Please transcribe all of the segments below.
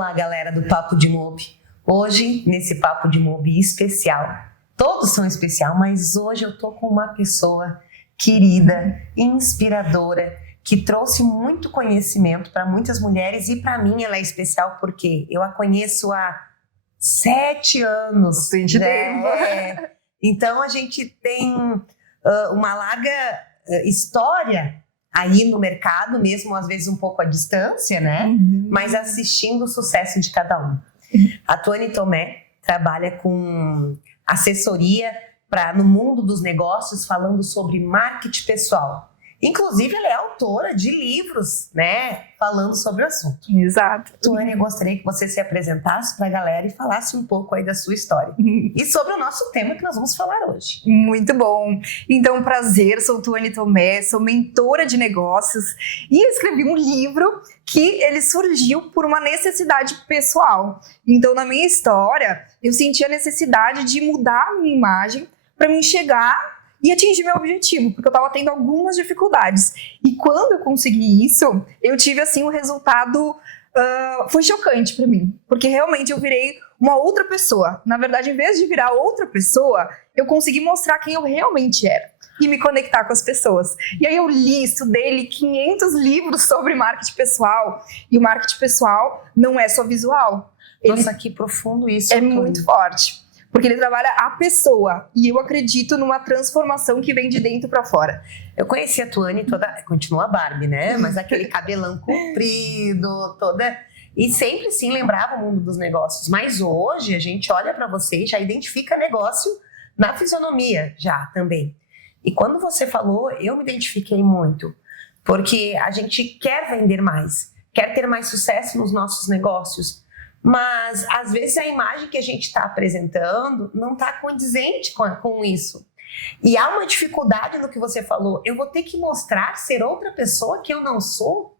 Olá, galera do Papo de Mob. Hoje, nesse Papo de Mob especial, todos são especial, mas hoje eu tô com uma pessoa querida, inspiradora, que trouxe muito conhecimento para muitas mulheres e para mim ela é especial porque eu a conheço há 7 anos. Bastante tempo. Então a gente tem uma larga história aí no mercado, mesmo às vezes um pouco à distância, né? Mas assistindo o sucesso de cada um. A Tuane Tomé trabalha com assessoria no mundo dos negócios, falando sobre marketing pessoal. Inclusive, ela é autora de livros, né? Falando sobre o assunto. Exato. Tuane, eu gostaria que você se apresentasse para a galera e falasse um pouco aí da sua história. E sobre o nosso tema que nós vamos falar hoje. Muito bom. Então, prazer, sou Tuane Tomé, sou mentora de negócios e eu escrevi um livro que ele surgiu por uma necessidade pessoal. Então, na minha história, eu senti a necessidade de mudar a minha imagem para me enxergar e atingir meu objetivo, porque eu estava tendo algumas dificuldades. E quando eu consegui isso, eu tive assim um resultado, foi chocante para mim, porque realmente eu virei uma outra pessoa. Na verdade, em vez de virar outra pessoa, eu consegui mostrar quem eu realmente era e me conectar com as pessoas. E aí eu li, estudei, li 500 livros sobre marketing pessoal, e o marketing pessoal não é só visual. Nossa, que profundo isso. É muito forte. Porque ele trabalha a pessoa. E eu acredito numa transformação que vem de dentro pra fora. Eu conheci a Tuane continua a Barbie, né? Mas aquele cabelão comprido, toda... E sempre, sim, lembrava o mundo dos negócios. Mas hoje, a gente olha pra você e já identifica negócio na fisionomia, já, também. E quando você falou, eu me identifiquei muito. Porque a gente quer vender mais. Quer ter mais sucesso nos nossos negócios. Mas, às vezes, a imagem que a gente está apresentando não está condizente com isso. E há uma dificuldade no que você falou. Eu vou ter que mostrar ser outra pessoa que eu não sou?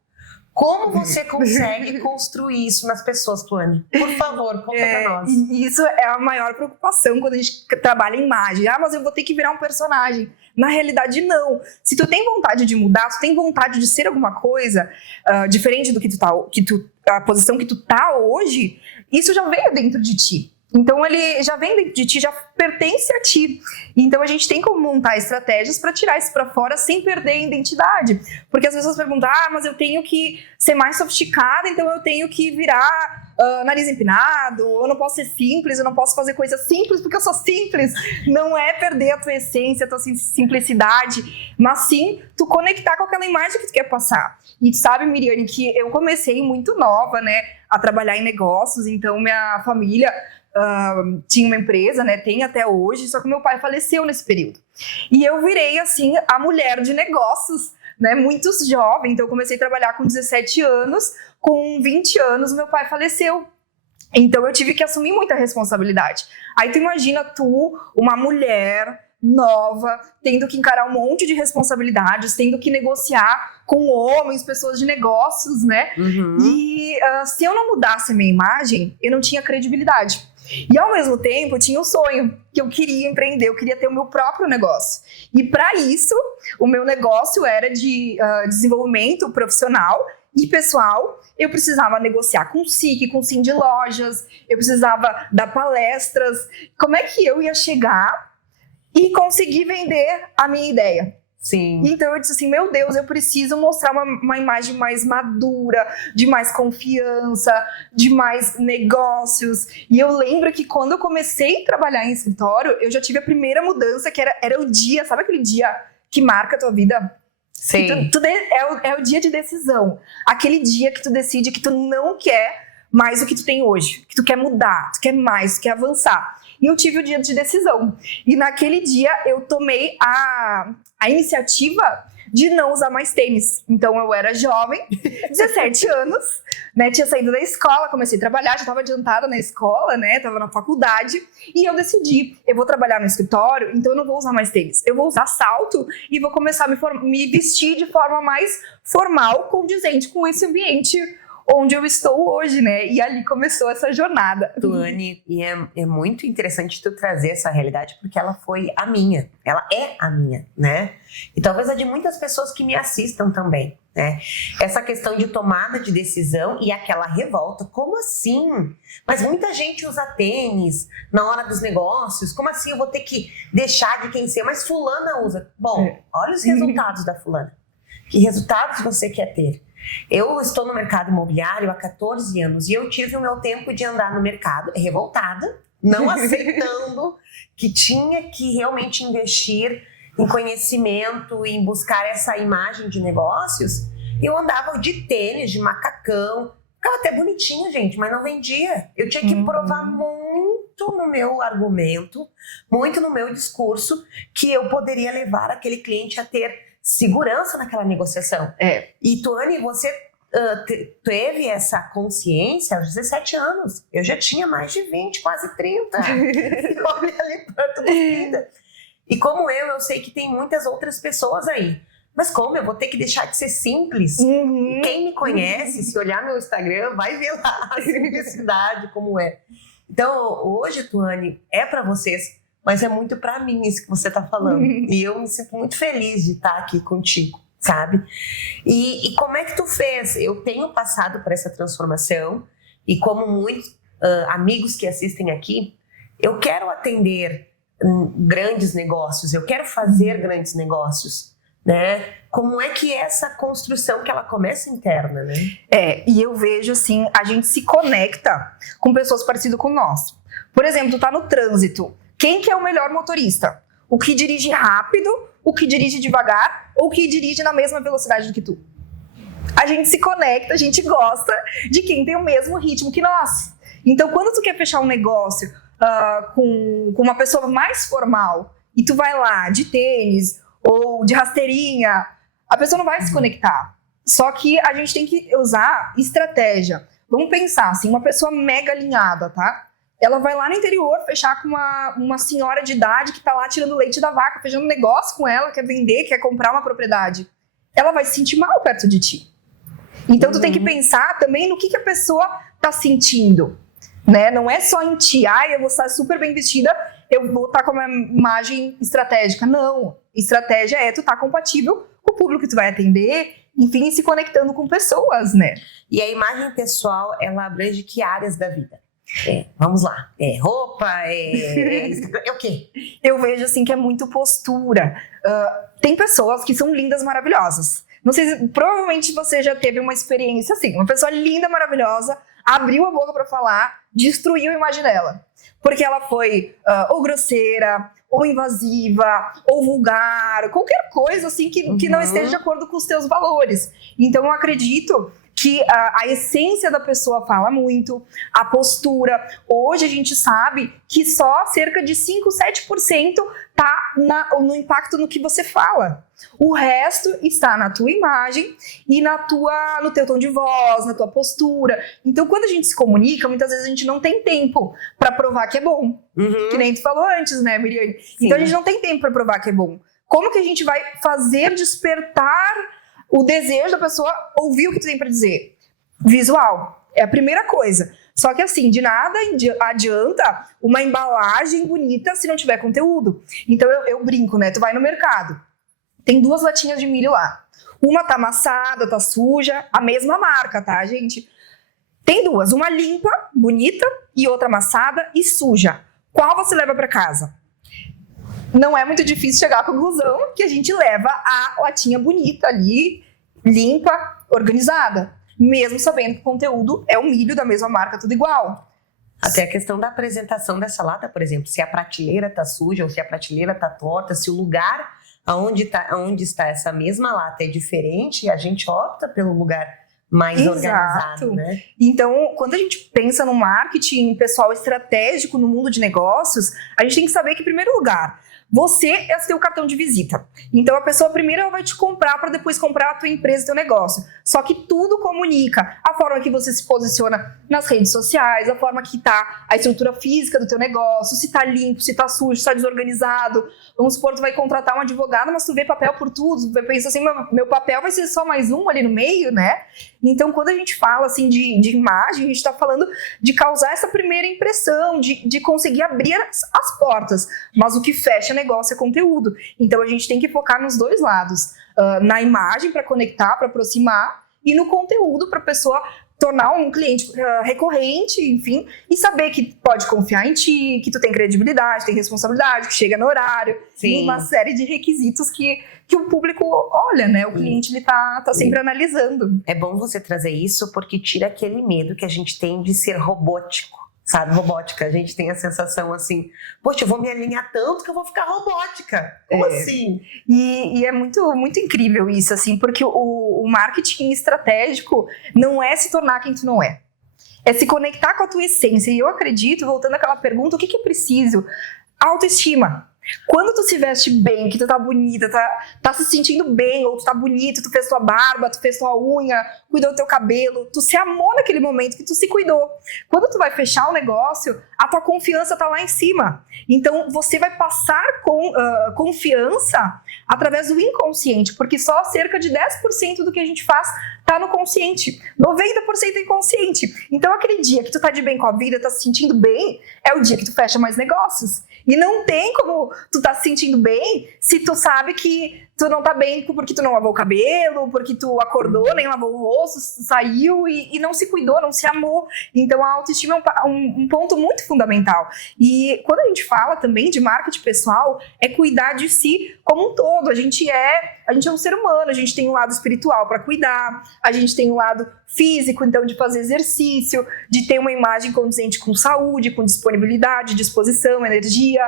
Como você consegue construir isso nas pessoas, Tuane? Por favor, conta pra nós. Isso é a maior preocupação quando a gente trabalha em imagem. Ah, mas eu vou ter que virar um personagem. Na realidade, não. Se tu tem vontade de mudar, se tu tem vontade de ser alguma coisa diferente do que tu tá, a posição que tu tá hoje, isso já veio dentro de ti. Então, ele já vem dentro de ti, já pertence a ti. Então, a gente tem como montar estratégias para tirar isso para fora sem perder a identidade. Porque as pessoas perguntam, mas eu tenho que ser mais sofisticada, então eu tenho que virar nariz empinado, eu não posso ser simples, eu não posso fazer coisas simples porque eu sou simples. Não é perder a tua essência, a tua simplicidade, mas sim tu conectar com aquela imagem que tu quer passar. E tu sabe, Miriane, que eu comecei muito nova, né, a trabalhar em negócios, então minha família... tinha uma empresa, né, tem até hoje, só que meu pai faleceu nesse período. E eu virei, assim, a mulher de negócios, né, muito jovem. Então eu comecei a trabalhar com 17 anos, com 20 anos meu pai faleceu. Então eu tive que assumir muita responsabilidade. Aí tu imagina uma mulher nova, tendo que encarar um monte de responsabilidades, tendo que negociar com homens, pessoas de negócios, né? E se eu não mudasse a minha imagem, eu não tinha credibilidade. E ao mesmo tempo, eu tinha um sonho, que eu queria empreender, eu queria ter o meu próprio negócio. E para isso, o meu negócio era de desenvolvimento profissional e pessoal. Eu precisava negociar com o SIC, com o Sim de Lojas, eu precisava dar palestras. Como é que eu ia chegar e conseguir vender a minha ideia? Sim. Então eu disse assim, meu Deus, eu preciso mostrar uma imagem mais madura, de mais confiança, de mais negócios. E eu lembro que quando eu comecei a trabalhar em escritório, eu já tive a primeira mudança, que era o dia, sabe aquele dia que marca a tua vida? Sim. É o dia de decisão. Aquele dia que tu decide que tu não quer mais o que tu tem hoje, que tu quer mudar, tu quer mais, tu quer avançar. E eu tive o dia de decisão. E naquele dia eu tomei a iniciativa de não usar mais tênis. Então eu era jovem, 17 anos, né? Tinha saído da escola, comecei a trabalhar, já estava adiantada na escola, né? Estava na faculdade. E eu decidi, eu vou trabalhar no escritório, então eu não vou usar mais tênis. Eu vou usar salto e vou começar a me vestir de forma mais formal, condizente com esse ambiente onde eu estou hoje, né? E ali começou essa jornada. Tuane, e é muito interessante tu trazer essa realidade, porque ela foi a minha, ela é a minha, né? E talvez a de muitas pessoas que me assistam também, né? Essa questão de tomada de decisão e aquela revolta, como assim? Mas muita gente usa tênis na hora dos negócios, como assim eu vou ter que deixar de quem ser? Mas fulana usa. Bom, olha os resultados da fulana. Que resultados você quer ter? Eu estou no mercado imobiliário há 14 anos e eu tive o meu tempo de andar no mercado revoltada, não aceitando que tinha que realmente investir em conhecimento e em buscar essa imagem de negócios. Eu andava de tênis, de macacão, ficava até bonitinho, gente, mas não vendia. Eu tinha que provar muito no meu argumento, muito no meu discurso, que eu poderia levar aquele cliente a ter segurança naquela negociação. E Tuane, você teve essa consciência aos 17 anos. Eu já tinha mais de 20, quase 30. E olha ali perto da vida. E como eu sei que tem muitas outras pessoas aí. Mas como? Eu vou ter que deixar de ser simples? Quem me conhece, se olhar meu Instagram, vai ver lá a simplicidade, como é. Então, hoje, Tuane, é para vocês, mas é muito para mim isso que você está falando. E eu me sinto muito feliz de estar aqui contigo, sabe? E como é que tu fez? Eu tenho passado por essa transformação e como muitos amigos que assistem aqui, eu quero atender grandes negócios, eu quero fazer grandes negócios, né? Como é que é essa construção que ela começa interna, né? E eu vejo assim, a gente se conecta com pessoas parecidas com nós. Por exemplo, tu tá no trânsito. Quem que é o melhor motorista? O que dirige rápido, o que dirige devagar ou o que dirige na mesma velocidade do que tu? A gente se conecta, a gente gosta de quem tem o mesmo ritmo que nós. Então, quando tu quer fechar um negócio com uma pessoa mais formal e tu vai lá de tênis ou de rasteirinha, a pessoa não vai se conectar. Só que a gente tem que usar estratégia. Vamos pensar assim, uma pessoa mega alinhada, tá? Ela vai lá no interior fechar com uma senhora de idade que tá lá tirando leite da vaca, fechando um negócio com ela, quer vender, quer comprar uma propriedade. Ela vai se sentir mal perto de ti. Então, tu tem que pensar também no que a pessoa tá sentindo, né? Não é só em ti, eu vou estar super bem vestida, eu vou estar com uma imagem estratégica. Não, estratégia é tu estar compatível com o público que tu vai atender, enfim, se conectando com pessoas, né? E a imagem pessoal, ela abrange que áreas da vida? Vamos lá. Roupa, o quê? Eu vejo assim que é muito postura. Tem pessoas que são lindas, maravilhosas. Não sei, provavelmente você já teve uma experiência assim. Uma pessoa linda, maravilhosa, abriu a boca pra falar, destruiu a imagem dela. Porque ela foi ou grosseira, ou invasiva, ou vulgar, qualquer coisa assim que não esteja de acordo com os teus valores. Então eu acredito que a essência da pessoa fala muito, a postura. Hoje a gente sabe que só cerca de 5, 7% tá no impacto no que você fala. O resto está na tua imagem e no teu tom de voz, na tua postura. Então, quando a gente se comunica, muitas vezes a gente não tem tempo para provar que é bom. Que nem tu falou antes, né, Miriane? Sim. Então, a gente não tem tempo para provar que é bom. Como que a gente vai fazer despertar o desejo da pessoa ouvir o que tu tem para dizer? Visual. É a primeira coisa. Só que assim, de nada adianta uma embalagem bonita se não tiver conteúdo. Então eu brinco, né? Tu vai no mercado, tem 2 latinhas de milho lá. Uma tá amassada, tá suja, a mesma marca, tá, gente? Tem 2, uma limpa, bonita, e outra amassada e suja. Qual você leva para casa? Não é muito difícil chegar à conclusão que a gente leva a latinha bonita ali, limpa, organizada. Mesmo sabendo que o conteúdo é o milho da mesma marca, tudo igual. Até a questão da apresentação dessa lata, por exemplo, se a prateleira tá suja ou se a prateleira tá torta, se o lugar onde está essa mesma lata é diferente, a gente opta pelo lugar mais organizado, né? Então, quando a gente pensa no marketing pessoal estratégico no mundo de negócios, a gente tem que saber que, em primeiro lugar, você é o seu cartão de visita. Então a pessoa primeiro ela vai te comprar para depois comprar a tua empresa, teu negócio. Só que tudo comunica. A forma que você se posiciona nas redes sociais, a forma que tá a estrutura física do teu negócio, se tá limpo, se tá sujo, se tá desorganizado. Vamos supor, tu vai contratar um advogado, mas tu vê papel por tudo. Tu pensa assim, meu papel vai ser só mais um ali no meio, né? Então quando a gente fala assim de imagem, a gente tá falando de causar essa primeira impressão, de conseguir abrir as portas. Mas o que fecha negócio é conteúdo. Então a gente tem que focar nos dois lados. Na imagem para conectar, para aproximar, e no conteúdo para a pessoa tornar um cliente recorrente, enfim, e saber que pode confiar em ti, que tu tem credibilidade, tem responsabilidade, que chega no horário, e uma série de requisitos que o público olha, né? O cliente ele tá sempre analisando. É bom você trazer isso porque tira aquele medo que a gente tem de ser robótico. Sabe, robótica, a gente tem a sensação assim, poxa, eu vou me alinhar tanto que eu vou ficar robótica. Como assim? E é muito, muito incrível isso, assim, porque o marketing estratégico não é se tornar quem tu não é. É se conectar com a tua essência. E eu acredito, voltando àquela pergunta, o que é preciso? Autoestima. Quando tu se veste bem, que tu tá bonita, tá se sentindo bem, ou tu tá bonito, tu fez tua barba, tu fez tua unha, cuidou do teu cabelo, tu se amou naquele momento que tu se cuidou. Quando tu vai fechar o negócio, a tua confiança tá lá em cima. Então, você vai passar confiança através do inconsciente, porque só cerca de 10% do que a gente faz tá no consciente. 90% é inconsciente. Então, aquele dia que tu tá de bem com a vida, tá se sentindo bem, é o dia que tu fecha mais negócios. E não tem como tu tá se sentindo bem se tu sabe que tu não tá bem porque tu não lavou o cabelo, porque tu acordou, nem lavou o rosto, saiu e não se cuidou, não se amou. Então a autoestima é um ponto muito fundamental. E quando a gente fala também de marketing pessoal, é cuidar de si como um todo. A gente é um ser humano, a gente tem um lado espiritual para cuidar, a gente tem um lado físico, então de fazer exercício, de ter uma imagem condizente com saúde, com disponibilidade, disposição, energia.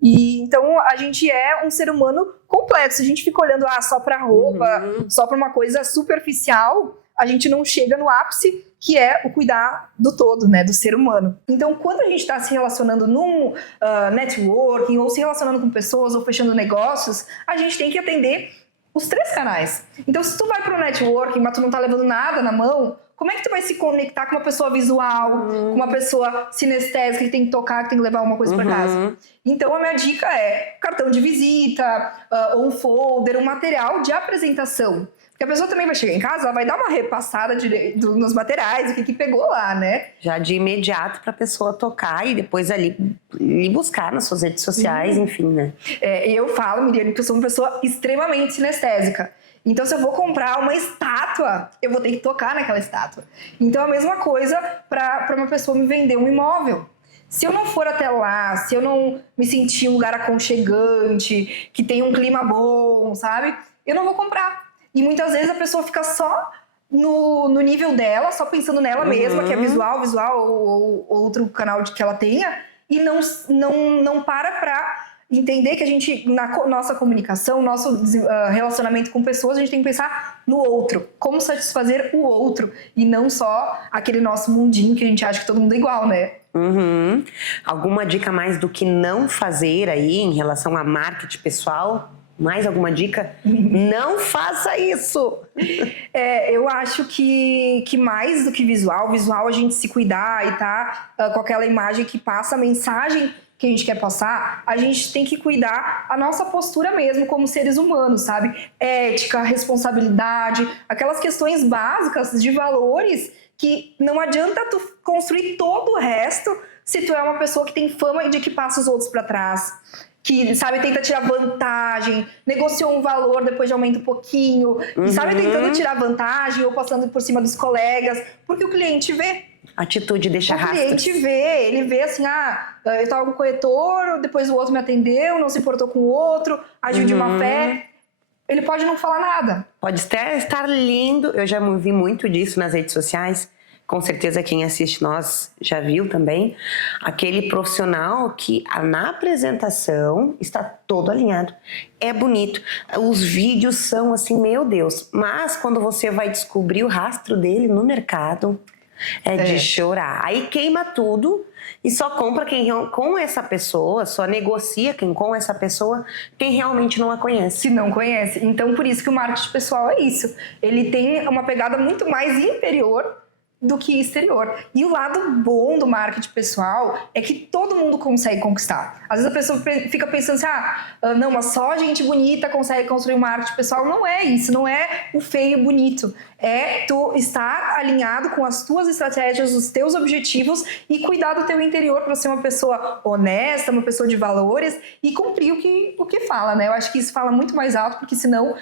E então a gente é um ser humano completo. Se a gente fica olhando só para roupa, só para uma coisa superficial, a gente não chega no ápice, que é o cuidar do todo, né, do ser humano. Então, quando a gente está se relacionando num networking, ou se relacionando com pessoas, ou fechando negócios, a gente tem que atender os 3 canais. Então, se tu vai para o networking, mas tu não tá levando nada na mão, como é que tu vai se conectar com uma pessoa visual, com uma pessoa sinestésica que tem que tocar, que tem que levar uma coisa para casa? Então, a minha dica é cartão de visita, ou um folder, um material de apresentação. Porque a pessoa também vai chegar em casa, ela vai dar uma repassada nos materiais, o que pegou lá, né? Já de imediato para a pessoa tocar e depois ali buscar nas suas redes sociais, enfim, né? Eu falo, Miriane, que eu sou uma pessoa extremamente sinestésica. Então, se eu vou comprar uma estátua, eu vou ter que tocar naquela estátua. Então, a mesma coisa para uma pessoa me vender um imóvel. Se eu não for até lá, se eu não me sentir um lugar aconchegante, que tem um clima bom, sabe? Eu não vou comprar. E muitas vezes a pessoa fica só no nível dela, só pensando nela mesma, que é visual ou outro canal que ela tenha, e não para entender que a gente, na nossa comunicação, nosso relacionamento com pessoas, a gente tem que pensar no outro, como satisfazer o outro, e não só aquele nosso mundinho que a gente acha que todo mundo é igual, né? Alguma dica mais do que não fazer aí em relação a marketing pessoal? Mais alguma dica? Não faça isso! Eu acho que mais do que visual a gente se cuidar e tá com aquela imagem que passa a mensagem que a gente quer passar, a gente tem que cuidar a nossa postura mesmo como seres humanos, sabe? Ética, responsabilidade, aquelas questões básicas de valores que não adianta tu construir todo o resto se tu é uma pessoa que tem fama de que passa os outros para trás. Que, sabe, tenta tirar vantagem, negociou um valor, depois já aumenta um pouquinho, e sabe, tentando tirar vantagem ou passando por cima dos colegas, porque o cliente vê. Atitude deixa rastros. O cliente vê, ele vê assim, eu estava com o corretor, depois o outro me atendeu, não se importou com o outro, agiu de má fé. Ele pode não falar nada. Pode até estar lindo, eu já vi muito disso nas redes sociais. Com certeza quem assiste nós já viu também, aquele profissional que na apresentação está todo alinhado, é bonito, os vídeos são assim, meu Deus, mas quando você vai descobrir o rastro dele no mercado, É de chorar. Aí queima tudo e só compra com essa pessoa, só negocia com essa pessoa quem realmente não a conhece. Se não conhece. Então, por isso que o marketing pessoal é isso. Ele tem uma pegada muito mais interior do que exterior. E o lado bom do marketing pessoal é que todo mundo consegue conquistar. Às vezes a pessoa fica pensando assim, não, mas só gente bonita consegue construir um marketing pessoal. Não é isso, não é o feio e bonito. É tu estar alinhado com as tuas estratégias, os teus objetivos e cuidar do teu interior para ser uma pessoa honesta, uma pessoa de valores e cumprir o que fala, né? Eu acho que isso fala muito mais alto, porque senão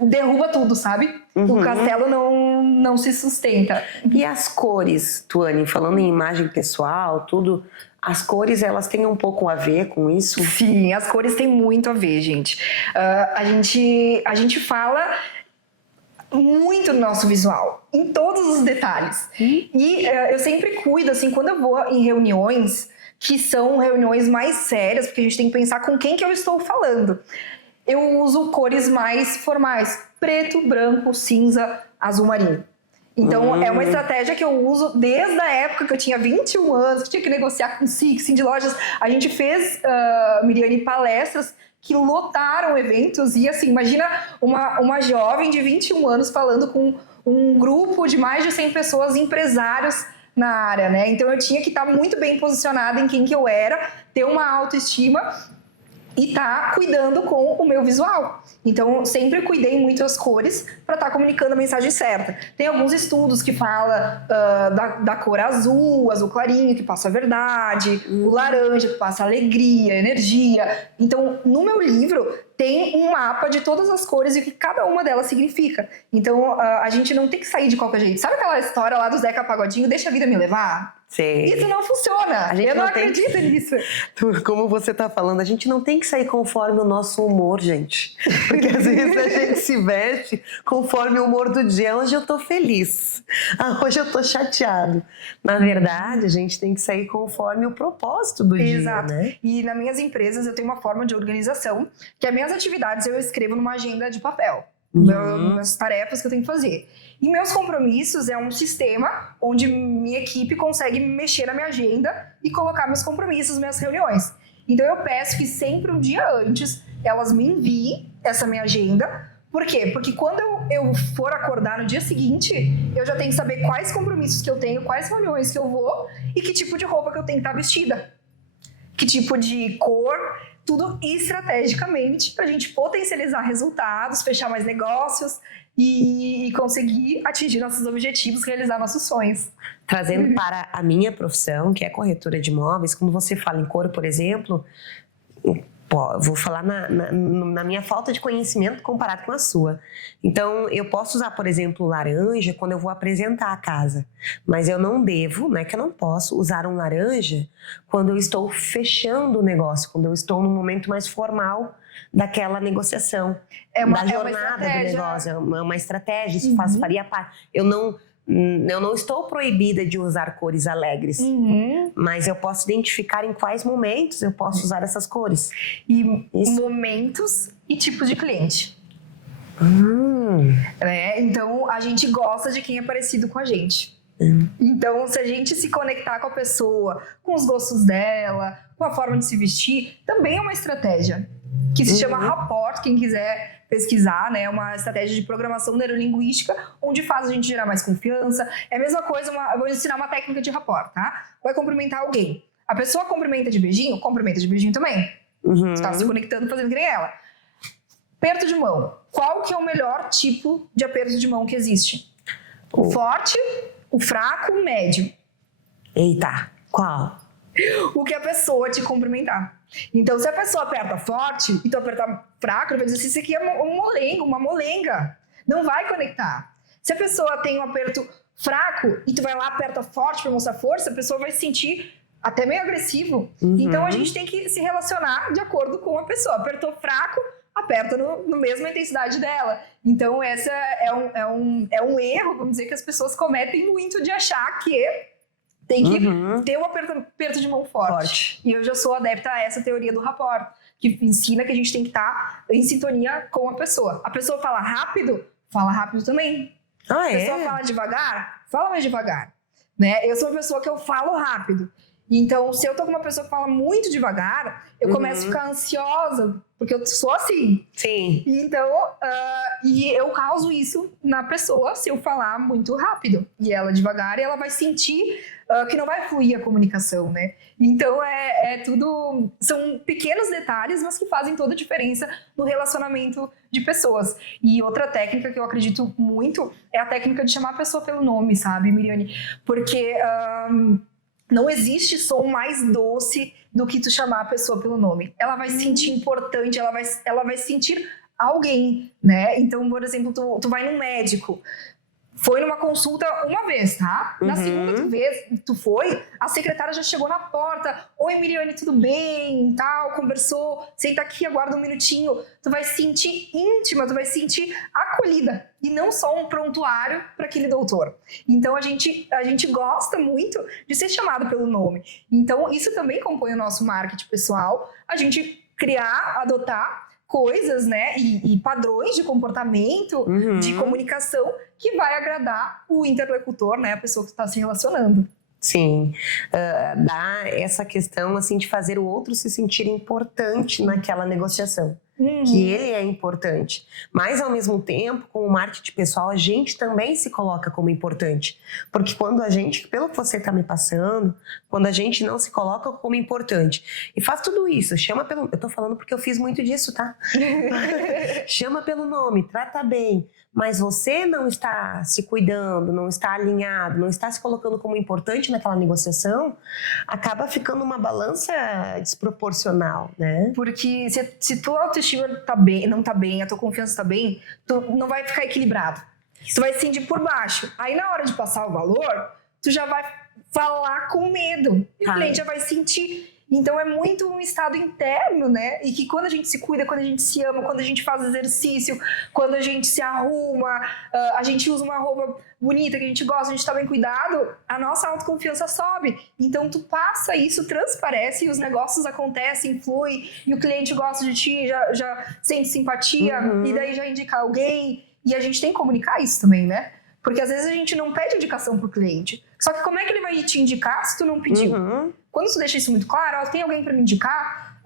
derruba tudo, sabe? O castelo não se sustenta. E as cores, Tuane, falando em imagem pessoal, tudo, as cores, elas têm um pouco a ver com isso? Sim, as cores têm muito a ver, gente. A gente fala muito do nosso visual, em todos os detalhes. E eu sempre cuido, assim, quando eu vou em reuniões, que são reuniões mais sérias, porque a gente tem que pensar com quem que eu estou falando. Eu uso cores mais formais, preto, branco, cinza, azul marinho. Então, é uma estratégia que eu uso desde a época que eu tinha 21 anos, que tinha que negociar com Six, de lojas. A gente fez, Miriane, palestras que lotaram eventos e, assim, imagina uma jovem de 21 anos falando com um grupo de mais de 100 pessoas, empresários na área, né? Então, eu tinha que estar muito bem posicionada em quem que eu era, ter uma autoestima e tá cuidando com o meu visual. Então, sempre cuidei muito das cores para estar comunicando a mensagem certa. Tem alguns estudos que falam da cor azul clarinho, que passa a verdade, o laranja, que passa a alegria, energia. Então, no meu livro, tem um mapa de todas as cores e o que cada uma delas significa. Então, a gente não tem que sair de qualquer jeito. Sabe aquela história lá do Zeca Pagodinho, deixa a vida me levar? Sim. Isso não funciona. Eu não acredito nisso. Como você tá falando, a gente não tem que sair conforme o nosso humor, gente. Porque às vezes a gente se veste conforme o humor do dia. Hoje eu tô feliz. Hoje eu tô chateado. Na verdade, a gente tem que sair conforme o propósito do Exato. dia, né? E nas minhas empresas eu tenho uma forma de organização, que as minhas atividades eu escrevo numa agenda de papel. As tarefas que eu tenho que fazer. E meus compromissos é um sistema onde minha equipe consegue mexer na minha agenda e colocar meus compromissos, minhas reuniões. Então eu peço que sempre um dia antes elas me enviem essa minha agenda. Por quê? Porque quando eu for acordar no dia seguinte, eu já tenho que saber quais compromissos que eu tenho, quais reuniões que eu vou e que tipo de roupa que eu tenho que estar vestida. Que tipo de cor, tudo estrategicamente para a gente potencializar resultados, fechar mais negócios e conseguir atingir nossos objetivos, realizar nossos sonhos. Trazendo para a minha profissão, que é corretora de imóveis, quando você fala em cor, por exemplo, vou falar na minha falta de conhecimento comparado com a sua. Então, eu posso usar, por exemplo, laranja quando eu vou apresentar a casa. Mas eu não devo, não é que eu não posso, usar um laranja quando eu estou fechando o negócio, quando eu estou no momento mais formal daquela negociação. Da jornada do negócio. É uma estratégia, isso faria parte. Eu não estou proibida de usar cores alegres, mas eu posso identificar em quais momentos eu posso usar essas cores. E momentos e tipos de cliente. Então, a gente gosta de quem é parecido com a gente. Então, se a gente se conectar com a pessoa, com os gostos dela, com a forma de se vestir, também é uma estratégia que se chama rapport, quem quiser pesquisar, né? Uma estratégia de programação neurolinguística, onde faz a gente gerar mais confiança. É a mesma coisa, eu vou ensinar uma técnica de rapport, tá? Vai cumprimentar alguém. A pessoa cumprimenta de beijinho também. Você tá se conectando, fazendo que nem ela. Aperto de mão. Qual que é o melhor tipo de aperto de mão que existe? O forte, o fraco, o médio. Eita, qual? O que a pessoa te cumprimentar. Então, se a pessoa aperta forte e tu apertar fraco, vai dizer assim, isso aqui é um molengo, uma molenga. Não vai conectar. Se a pessoa tem um aperto fraco e tu vai lá aperta forte para mostrar força, a pessoa vai se sentir até meio agressivo. Então, a gente tem que se relacionar de acordo com a pessoa. Apertou fraco, aperta no mesma intensidade dela. Então, essa é um erro, vamos dizer, que as pessoas cometem muito de achar que tem que ter um aperto de mão forte. E eu já sou adepta a essa teoria do rapport, que ensina que a gente tem que estar em sintonia com a pessoa. A pessoa fala rápido também. A pessoa fala devagar, fala mais devagar. né? Eu sou uma pessoa que eu falo rápido. Então, se eu tô com uma pessoa que fala muito devagar, eu começo a ficar ansiosa, porque eu sou assim. Sim. Então, e eu causo isso na pessoa se eu falar muito rápido. E ela devagar, e ela vai sentir que não vai fluir a comunicação, né? Então, é tudo... São pequenos detalhes, mas que fazem toda a diferença no relacionamento de pessoas. E outra técnica que eu acredito muito é a técnica de chamar a pessoa pelo nome, sabe, Miriane? Porque... não existe som mais doce do que tu chamar a pessoa pelo nome. Ela vai se sentir importante, ela vai se sentir alguém, né? Então, por exemplo, tu vai num médico, foi numa consulta uma vez, tá? Na segunda vez tu foi, a secretária já chegou na porta. Oi, Miriane, tudo bem? Tal, conversou, senta aqui, aguarda um minutinho. Tu vai se sentir íntima, tu vai se sentir acolhida. E não só um prontuário para aquele doutor. Então, a gente gosta muito de ser chamado pelo nome. Então, isso também compõe o nosso marketing pessoal. A gente criar, adotar coisas, né, e padrões de comportamento, de comunicação, que vai agradar o interlocutor, né, a pessoa que está se relacionando. Sim, dá essa questão assim de fazer o outro se sentir importante naquela negociação. Que ele é importante, mas ao mesmo tempo, com o marketing pessoal, a gente também se coloca como importante, porque quando a gente, pelo que você está me passando, quando a gente não se coloca como importante e faz tudo isso, chama pelo, eu tô falando porque eu fiz muito disso, tá? Chama pelo nome, trata bem, mas você não está se cuidando, não está alinhado, não está se colocando como importante naquela negociação, acaba ficando uma balança desproporcional, né? Porque se tua autoestima tá bem, não tá bem, a tua confiança tá bem, tu não vai ficar equilibrado. Tu vai se sentir por baixo. Aí na hora de passar o valor, tu já vai falar com medo. E o cliente já vai sentir. Então é muito um estado interno, né? E que quando a gente se cuida, quando a gente se ama, quando a gente faz exercício, quando a gente se arruma, a gente usa uma roupa bonita que a gente gosta, a gente tá bem cuidado, a nossa autoconfiança sobe. Então tu passa isso, transparece e os negócios acontecem, fluem, e o cliente gosta de ti, já sente simpatia, e daí já indica alguém. E a gente tem que comunicar isso também, né? Porque às vezes a gente não pede indicação pro cliente. Só que como é que ele vai te indicar se tu não pediu? Quando tu deixa isso muito claro, tem alguém para me indicar,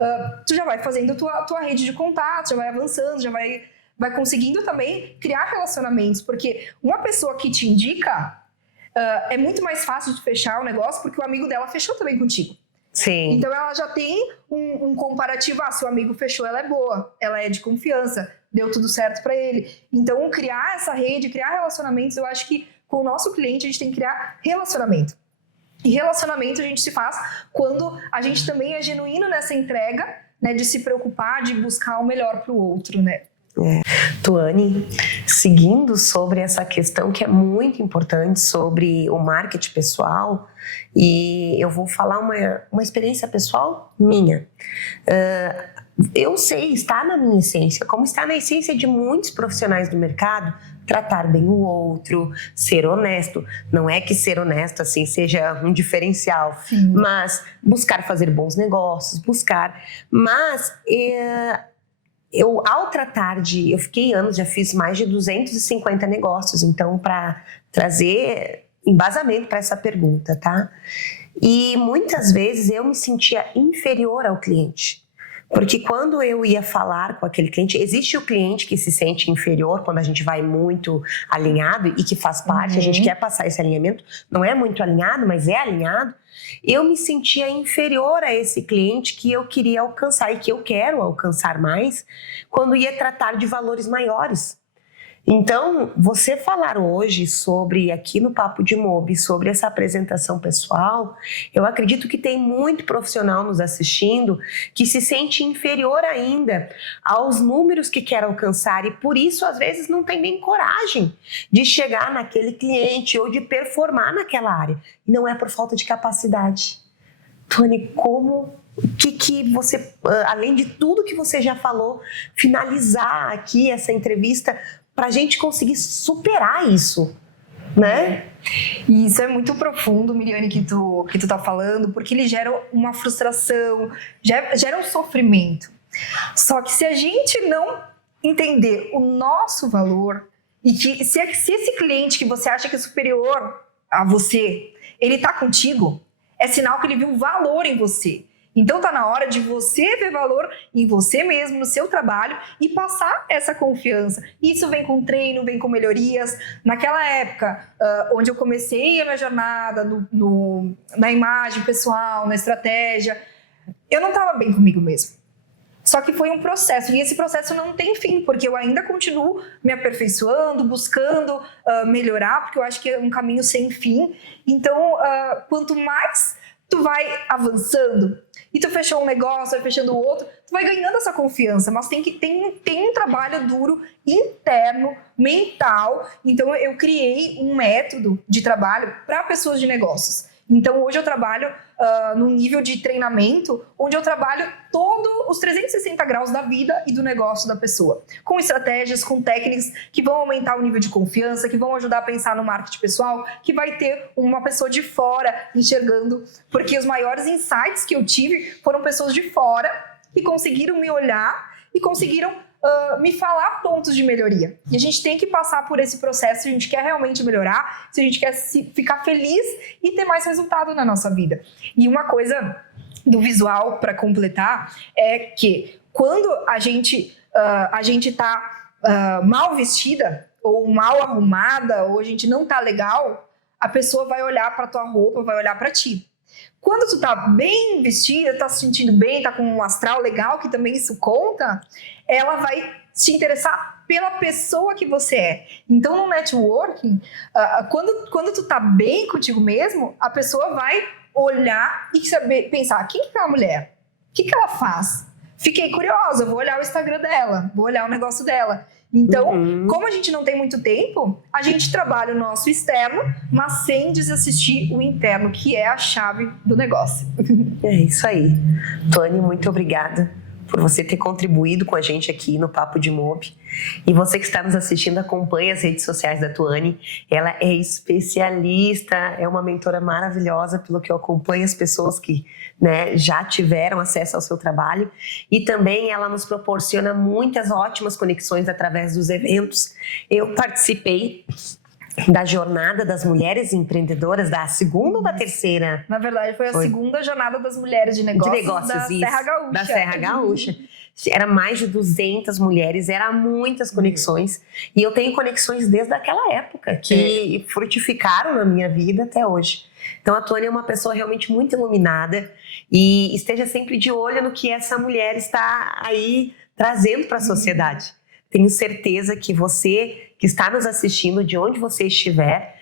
tu já vai fazendo a tua rede de contatos, já vai avançando, já vai conseguindo também criar relacionamentos. Porque uma pessoa que te indica, é muito mais fácil de fechar o negócio porque o amigo dela fechou também contigo. Sim. Então ela já tem um comparativo. Se o amigo fechou, ela é boa, ela é de confiança, deu tudo certo para ele. Então criar essa rede, criar relacionamentos, eu acho que com o nosso cliente a gente tem que criar relacionamento. E relacionamento a gente se faz quando a gente também é genuíno nessa entrega, né, de se preocupar, de buscar o melhor para o outro, né? Tuane, seguindo sobre essa questão que é muito importante sobre o marketing pessoal, e eu vou falar uma experiência pessoal minha. Eu sei, está na minha essência, como está na essência de muitos profissionais do mercado, tratar bem o outro, ser honesto. Não é que ser honesto assim seja um diferencial, mas buscar fazer bons negócios, mas eu fiquei anos, já fiz mais de 250 negócios, então para trazer embasamento para essa pergunta, tá? E muitas vezes eu me sentia inferior ao cliente. Porque quando eu ia falar com aquele cliente, existe o cliente que se sente inferior quando a gente vai muito alinhado e que faz parte, a gente quer passar esse alinhamento, não é muito alinhado, mas é alinhado. Eu me sentia inferior a esse cliente que eu queria alcançar e que eu quero alcançar mais quando ia tratar de valores maiores. Então, você falar hoje sobre, aqui no Papo de Mobi, sobre essa apresentação pessoal, eu acredito que tem muito profissional nos assistindo que se sente inferior ainda aos números que quer alcançar e por isso, às vezes, não tem nem coragem de chegar naquele cliente ou de performar naquela área. Não é por falta de capacidade. Tony, como que você, além de tudo que você já falou, finalizar aqui essa entrevista para a gente conseguir superar isso, né? E isso é muito profundo, Miriane, que tu tá falando, porque ele gera uma frustração, gera um sofrimento. Só que se a gente não entender o nosso valor, e que se esse cliente que você acha que é superior a você, ele tá contigo, é sinal que ele viu valor em você. Então tá na hora de você ver valor em você mesmo, no seu trabalho e passar essa confiança. Isso vem com treino, vem com melhorias. Naquela época, onde eu comecei a minha jornada na imagem pessoal, na estratégia, eu não estava bem comigo mesmo. Só que foi um processo, e esse processo não tem fim, porque eu ainda continuo me aperfeiçoando, buscando melhorar, porque eu acho que é um caminho sem fim. Então, quanto mais tu vai avançando, e tu fechou um negócio, vai fechando o outro, tu vai ganhando essa confiança, mas tem um trabalho duro interno, mental. Então eu criei um método de trabalho para pessoas de negócios. Então hoje eu trabalho num nível de treinamento onde eu trabalho todos os 360 graus da vida e do negócio da pessoa, com estratégias, com técnicas que vão aumentar o nível de confiança, que vão ajudar a pensar no marketing pessoal, que vai ter uma pessoa de fora enxergando, porque os maiores insights que eu tive foram pessoas de fora que conseguiram me olhar e conseguiram me falar pontos de melhoria. E a gente tem que passar por esse processo se a gente quer realmente melhorar, se a gente quer ficar feliz e ter mais resultado na nossa vida. E uma coisa do visual, para completar, é que quando a gente tá mal vestida, ou mal arrumada, ou a gente não tá legal, a pessoa vai olhar para tua roupa, vai olhar para ti. Quando tu tá bem vestida, tá se sentindo bem, tá com um astral legal, que também isso conta, ela vai se interessar pela pessoa que você é. Então, no networking, quando tu tá bem contigo mesmo, a pessoa vai olhar e saber, pensar, quem que é aquela mulher? O que ela faz? Fiquei curiosa, vou olhar o Instagram dela, vou olhar o negócio dela. Então, como a gente não tem muito tempo, a gente trabalha o nosso externo, mas sem desassistir o interno, que é a chave do negócio. É isso aí. Tuane, muito obrigada por você ter contribuído com a gente aqui no Papo de Mob. E você que está nos assistindo, acompanhe as redes sociais da Tuane. Ela é especialista, é uma mentora maravilhosa, pelo que eu acompanho as pessoas que, né, já tiveram acesso ao seu trabalho. E também ela nos proporciona muitas ótimas conexões através dos eventos. Eu participei da Jornada das Mulheres Empreendedoras, da segunda ou da terceira? Na verdade, foi a segunda Jornada das Mulheres de Negócios da Serra Gaúcha. Da Serra Gaúcha. Era mais de 200 mulheres, eram muitas conexões. E eu tenho conexões desde aquela época, que frutificaram na minha vida até hoje. Então a Tuane é uma pessoa realmente muito iluminada, e esteja sempre de olho no que essa mulher está aí trazendo para a sociedade. Tenho certeza que você que está nos assistindo, de onde você estiver,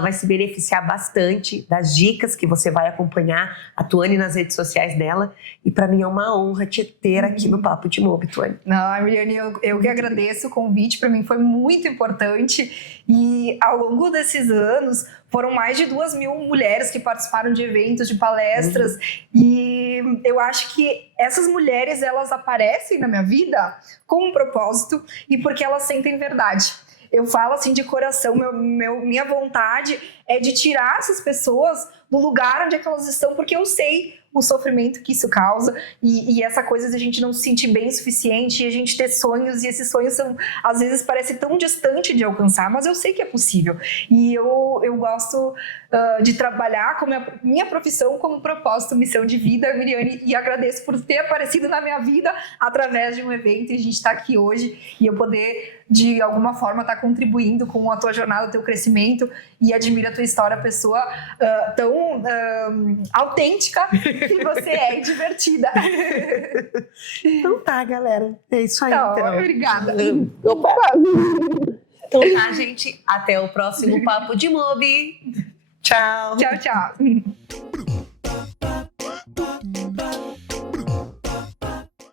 vai se beneficiar bastante das dicas que você vai acompanhar a Tuane nas redes sociais dela. E para mim é uma honra te ter aqui no Papo de Mob, Tuane. Não, Miriane, eu que agradeço o convite, para mim foi muito importante. E ao longo desses anos, foram mais de 2.000 mulheres que participaram de eventos, de palestras. E eu acho que essas mulheres, elas aparecem na minha vida com um propósito e porque elas sentem verdade. Eu falo assim de coração, minha vontade é de tirar essas pessoas do lugar onde é que elas estão, porque eu sei o sofrimento que isso causa e essa coisa de a gente não se sentir bem o suficiente e a gente ter sonhos, e esses sonhos são, às vezes parece tão distante de alcançar, mas eu sei que é possível. E eu gosto de trabalhar com minha profissão como propósito, missão de vida, Miriane, e agradeço por ter aparecido na minha vida através de um evento, e a gente está aqui hoje e eu poder de alguma forma estar contribuindo com a tua jornada, o teu crescimento, e admiro a tua história, pessoa tão autêntica que você é, e divertida. Então tá, galera. É isso aí. Então. Obrigada. Opa. Então tá, gente. Até o próximo Papo de Mob. Tchau. Tchau, tchau.